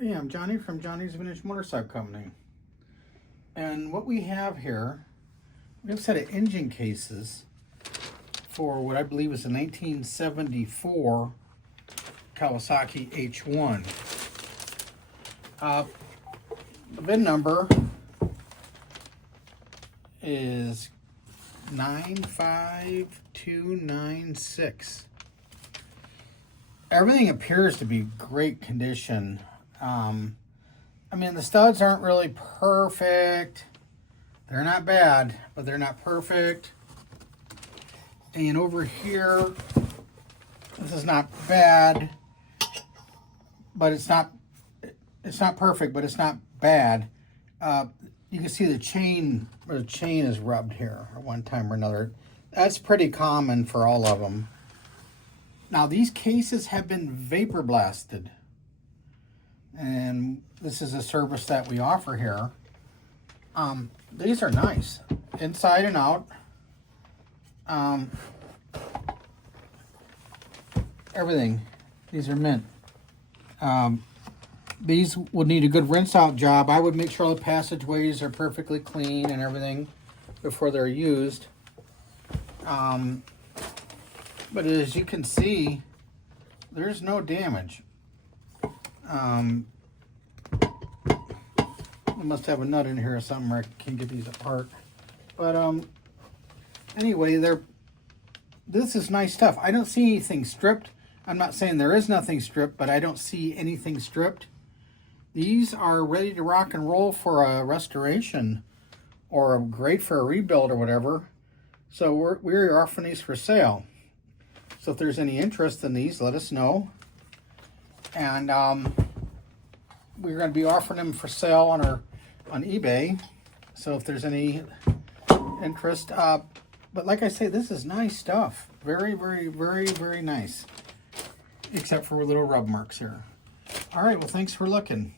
Hey, I'm Johnny from Johnny's Vintage Motorcycle Company. And what we have here, we have a set of engine cases for what I believe is a 1974 Kawasaki H1. The VIN number is 95296. Everything appears to be great condition. I mean, the studs aren't really perfect. They're not bad, but they're not perfect. And over here, this is not bad, but it's not perfect, but it's not bad. You can see the chain, where the chain is rubbed here at one time or another. That's pretty common for all of them. Now, these cases have been vapor blasted. And this is a service that we offer here. These are nice, inside and out. Everything. These are mint. These would need a good rinse out job. I would make sure the passageways are perfectly clean and everything before they're used. But as you can see, there's no damage. I must have a nut in here or something where I can get these apart. But anyway, this is nice stuff. I don't see anything stripped. I'm not saying there is nothing stripped, but I don't see anything stripped. These are ready to rock and roll for a restoration or great for a rebuild or whatever. So we're offering these for sale. So if there's any interest in these, let us know. And we're going to be offering them for sale on eBay. So if there's any interest, but like I say, this is nice stuff. Very, very, very, very nice. Except for little rub marks here. All right, well, thanks for looking.